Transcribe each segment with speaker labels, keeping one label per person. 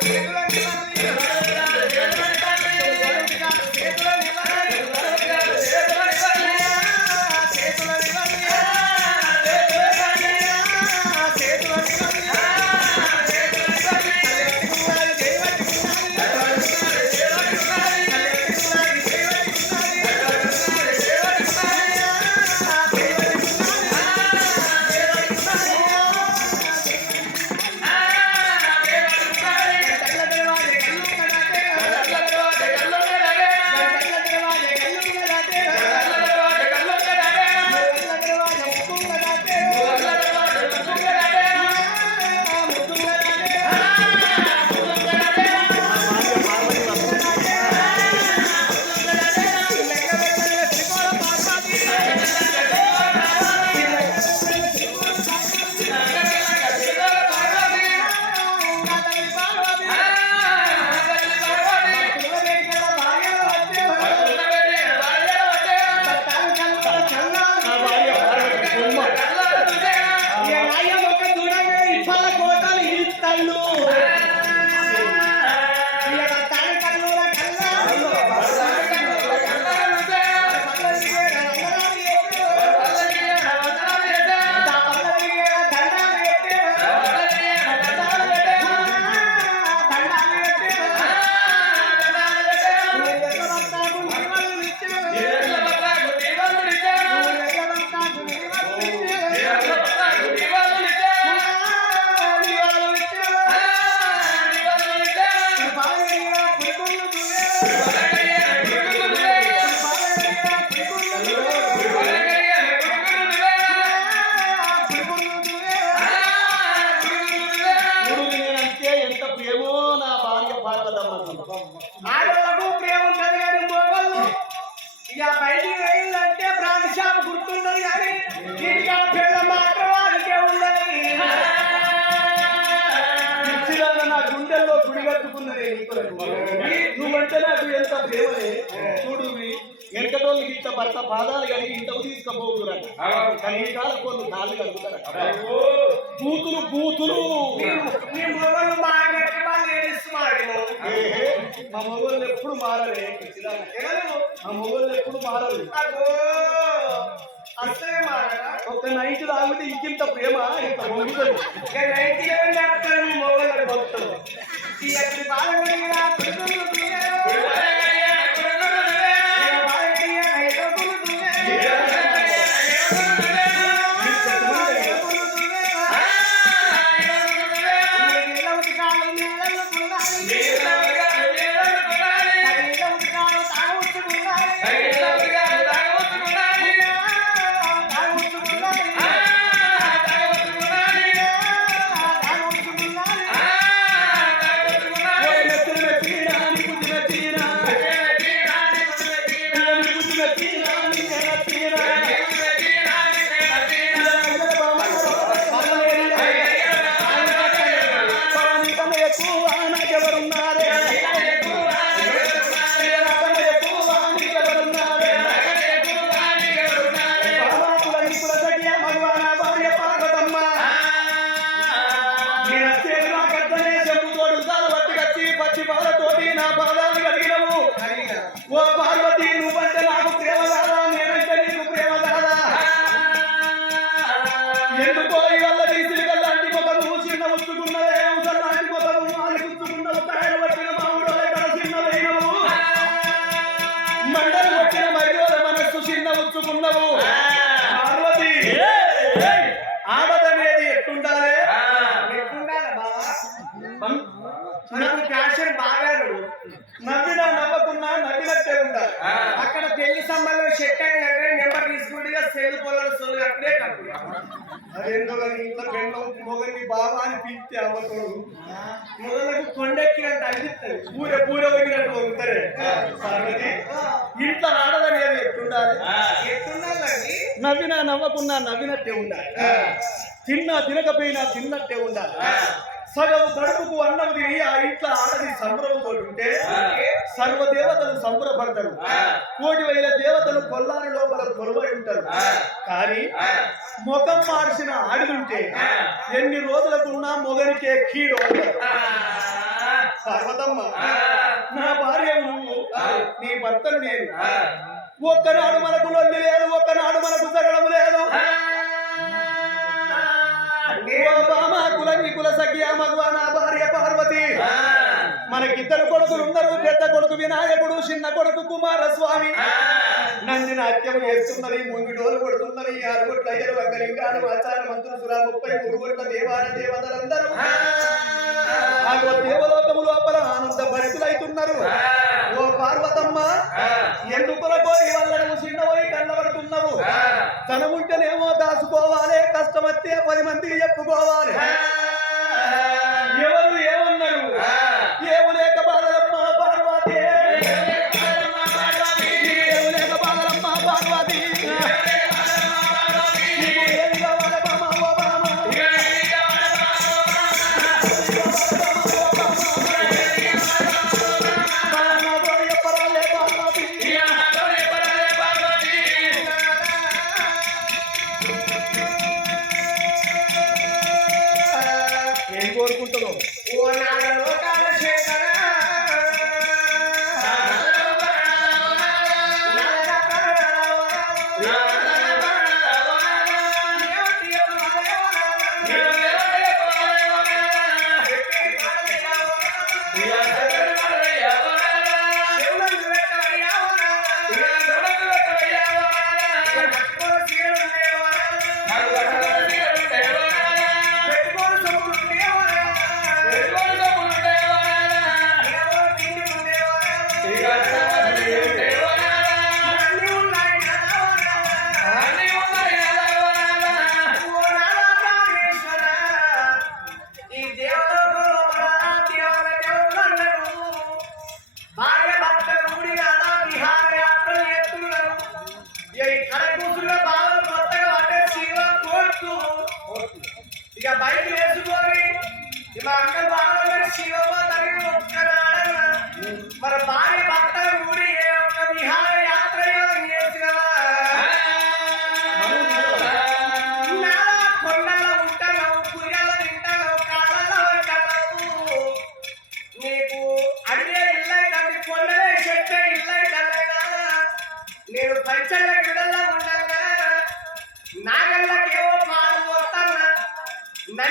Speaker 1: చూడు గుండెల్లో గుడి కట్టుకున్నదే నీ కొరకు. నువ్వంటే నాకు ఎంత ప్రేమలే. చూడు వెనకటోళ్ళు ఇంత భర్త పాదాలు కడిగి ఇంతకు కానీ ఈ కాలం కొన్ని కాళ్ళు
Speaker 2: ఏడుస్తున్నారు
Speaker 1: ఏహే, మా మొగోళ్ళు ఎప్పుడు మారలే. పిచ్చిదాన. మా మొగోళ్ళు ఎప్పుడు
Speaker 2: మాటరా
Speaker 1: ఒక నైట్ తాగితే ఇంకింత ప్రేమ ఇంత మొగుతుంది
Speaker 2: నైట్ మొగలు భక్తులు ఈ అక్కడ బాధ కలిగిన
Speaker 1: ఓ పార్వతి నువ్వంటే నాకు ప్రేమ కాదా నేనంటే నీకు ప్రేమ కాదా ఎందుకో ఇవల్ల తీసి లాంటి ముఖము చిన్న ఉచ్చుకున్నవే అవసరం లాంటి ముఖము మాలి పుచ్చుకున్నవు కాయలు పట్టిన మామిడో ఎక్కడ చిన్నవైనవు మండలు పట్టిన మైదోల మనస్సు చిన్న ఉచ్చుకున్నవు. పార్వతి ఆడదనేది ఎట్టుండాలి
Speaker 2: మనకు ఫ్యాషన్ బాగా
Speaker 1: నవ్వినా నవ్వకున్నా నవ్వినట్టే ఉండాలి
Speaker 2: అక్కడ పెళ్ళి సంబంధం సెట్ అయిందంటే నెంబర్ తీసుకుంటే సెల్ పొలం సొల్లు అక్కడే కట్టు
Speaker 1: అదేందో ఇంట్లో మొగని బాబా అని పిలిస్తే
Speaker 2: మొదలకు కొండెక్కినట్టు అనిపిస్తుంది.
Speaker 1: పూర పూర ఉంటారే పార్వతి ఇంట్లో ఆడదనేది ఎట్టుండాలి?
Speaker 2: ఎట్టుండాలండి?
Speaker 1: నవ్వినా నవ్వకున్నా నవ్వినట్టే ఉండాలి. తిన్నా తినకపోయినా తిన్నట్టే ఉండాలి. సగం కడుపుకు అన్నం తిని ఆ ఇంట్లో ఆడది సంబరంతో ఉంటే సర్వ దేవతలు సంబరపడతారు. కోటి వేల దేవతలు కొల్లారి లోపల కొలువై ఉంటారు. కానీ ముఖం మార్చిన ఆడిదుంటే ఎన్ని రోజులకున్నా మొగనికే కీడు అంటారు. పార్వతమ్మ నా భార్య నువ్వు నీ భర్తను నేను. ఒక్కనాడు మనకు లొల్లి లేదు ఒక్కనాడు మనకు సగడము లేదు. బామ కులంగి కుల మగవ నా భార్య పార్వతి. మనకిద్దరు కొడుకులు ఉన్నారు పెద్ద కొడుకు వినాయకుడు చిన్న కొడుకు కుమారస్వామి. నంది నాట్యం చేస్తున్నది ముంగిడోలు కొడుతున్నది ఆరుగుట్ల అయ్యలు వంగలింగాడు ఆచార మంత్రులు సురా ముప్పై మురుగుట్ల దేవాల దేవతలందరూ. ఆగో దేవలోకము లోపల ఆనంద భరితులైతున్నారు. ఓ పార్వతమ్మ ఎందుకులకో ఈ వల్ల నువ్వు చిన్నపోయి కళ్ళబడుతున్నావు తనముంటేనేమో దాచుకోవాలి కష్టమత్తే పది మందికి చెప్పుకోవాలి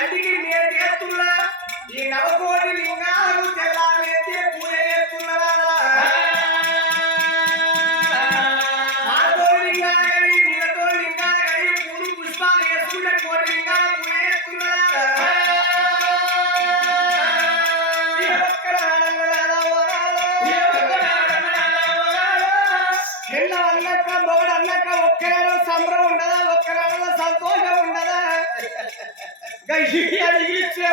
Speaker 2: నందికి నేను చేస్తున్నా. ఈ నవకోటి లింగాలు తెల్లారైతే పూజ ఆడంగడాలా నిన్న అన్నక్క మొగడు అన్నక్క ఒక్కనాడు సంబరం ఉండదా? ఒక్కనాడు సంతోషం ఉండదా? గైషియాలు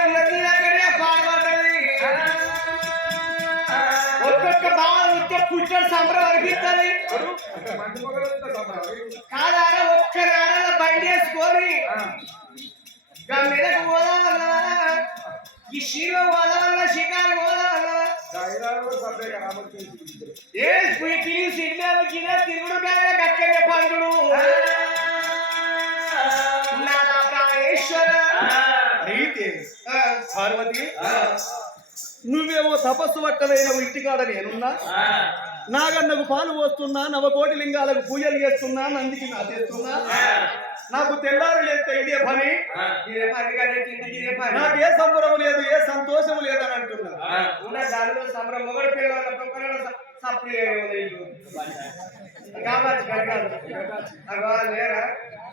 Speaker 2: ఉన్నది అక్కడే పాడబడ్డది ఒక్కొక్క బాగా ఉంటే పుట్టిన సంబరం అనిపిస్తుంది. కాదా ఒక్క నాడ బండి వేసుకొని మీదకు పోదామన్నా ఈ శివ పోదామన్నా షికారు పోదామన్నా ఏ పుయ్యి సిగ్నల్ కింద తిరుగుడు కానీ అక్కడే పండుడు
Speaker 1: పార్వతి. నువ్వేమో తపస్సు పట్టలేని ఇంటికాడ నేనున్నా. నాగన్నకు పాలు పోస్తున్నా నవకోటి లింగాలకు పూజలు చేస్తున్నా నందికి నా చేస్తున్నా. నాకు తెల్లారు లేస్తే ఇదే పని. నాకు ఏ సంబరం లేదు ఏ సంతోషం లేదని అంటున్నా
Speaker 2: సంబరం మొగడు పిల్లల పక్కన సప్లై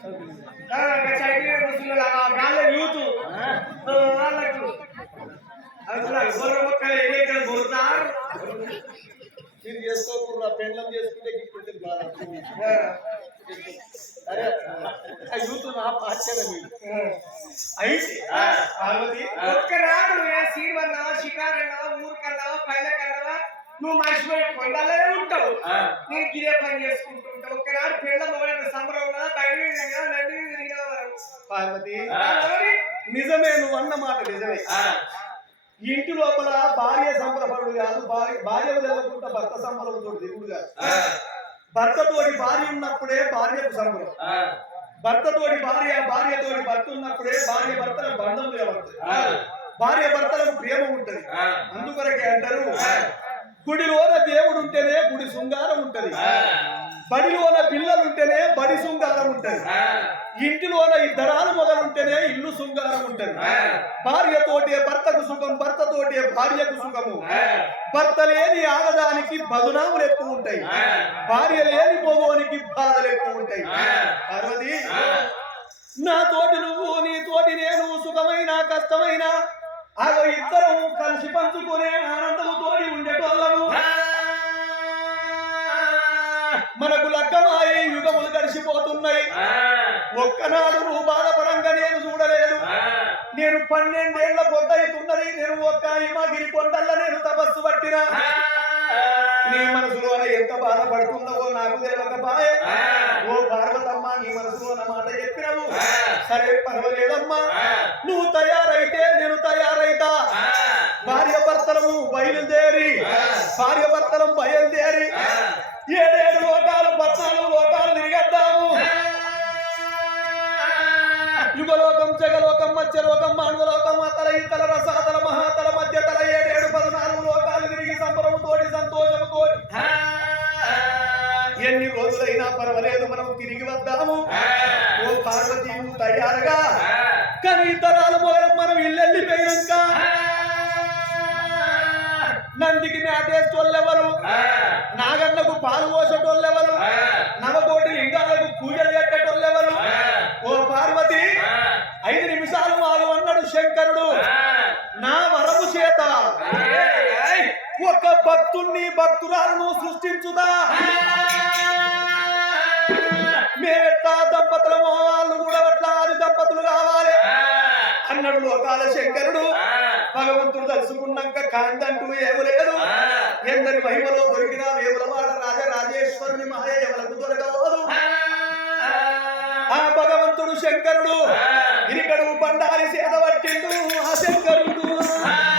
Speaker 2: కాబట్టి కట్టాలి అగో లేరా ఆ, ఇంకా చైతన్య కూర్చున్నారు ఆ గాల్లో యూత్ ఆ, వాళ్ళకు అసలు గొర్రె మొక్కలు ఎక్కడ బొరుతారు
Speaker 1: మీరు చేసుకోకుండా పెండ్లం చేసుకుంటే గిట్టుంటుంది బాధ
Speaker 2: ఆ,
Speaker 1: అరే ఆ యూత్ నా పాఠ్యమే మీరు
Speaker 2: నేను గిరే పని ఒక్కనాడు పిల్ల సంబరం బయట
Speaker 1: పార్వతి నిజమే నువ్వు అన్న మాట నిజమే. ఇంటి లోపల భార్య సంబరపడు కాదు భార్య భార్య తెల్లకుండా భర్త సంబరంతో దిగుడు కాదు. భర్తతోటి భార్య ఉన్నప్పుడే భార్యకు సంబరం. భర్తతోటి భార్య భార్యతోటి భర్త ఉన్నప్పుడే భార్య భర్తల బంధం నిలబడుతుంది. భార్య భర్తలకు ప్రేమ ఉంటది. అందుకొరకే అంటారు గుడిలోన దేవుడు ఉంటేనే గుడి శృంగారం ఉంటది. బడిలోన పిల్లలు ఉంటేనే బడి శృంగారం ఉంటది. ఇంటిలోన ఇద్దరాలు మొదలుంటేనే ఇల్లు శృంగారం ఉంటది. భార్యతోటే భర్తకు సుఖం భర్తతోటే భార్యకు సుఖము. భర్త లేని ఆడదానికి బదునాములు ఎక్కువ ఉంటాయి. భార్య లేని మగోనికి బాధలు ఎక్కువ ఉంటాయి. పార్వతి నా తోటి నువ్వు నీ తోటి నేను సుఖమైన కష్టమైన అదో ఇద్దరం కలిసి పంచుకునే ఆనందము మనకు లగ్గమాయే యుగములు గడిచిపోతున్నాయి ఒక్కనాడు నువ్వు బాధపడంగా నేను చూడలేదు. నేను పన్నెండేళ్ళ పొద్దవుతున్నది నేను ఒక్క హిమగిరి కొండల్ల నేను తపస్సు పట్టిన. నీ మనసులోన ఎంత బాధపడుతుందో నాకు తెలియకపాయే ఓ పార్వతమ్మ నీ మనసులోన మాట చెప్పినవు. సరే పర్వాలేదమ్మా. నువ్వు తయారైతే జగలోకం మధ్యలోకం మానవలోకం అతల ఇతల రసాతల మహాతల మధ్య తల ఏడేడు పద్నాలుగు లోకాలు తిరిగి సంబరము తోటి సంతోషము తోటి. ఎన్ని రోజులైనా పర్వాలేదు మనం తిరిగి వద్దాము. ఓ పార్వతి తయారుగా. కానీ ఇతరాలు మొదలు మనం ఇల్లెళ్ళిపోయినాక. నందికి మేతేస్తోళ్ళెవరు నాగన్నకు పాలు పోసేటోళ్ళెవరు? నవకోటి లింగాలకు పూజలు కట్టేటోళ్ళెవరు శంకరుడు నా వరము చేత. ఒక భక్తుణ్ణి భక్తురాలను సృష్టించుదా? మేమెట్లా దంపతులమో వాళ్ళు కూడా అట్లా ఆది దంపతులు కావాలి. అన్నాడు లోకాల శంకరుడు భగవంతుడు తలుసుకున్నాక కాంతంటూ ఏమి లేదు. ఎందరి మహిమలో దొరికిన వేములవాడ రాజరాజేశ్వరుని మాయ ఎవలకు దొరకవదు. ఆ. భగవంతుడు శంకరుడు ఇరికడు బండారి సేద పట్టిండు ఆ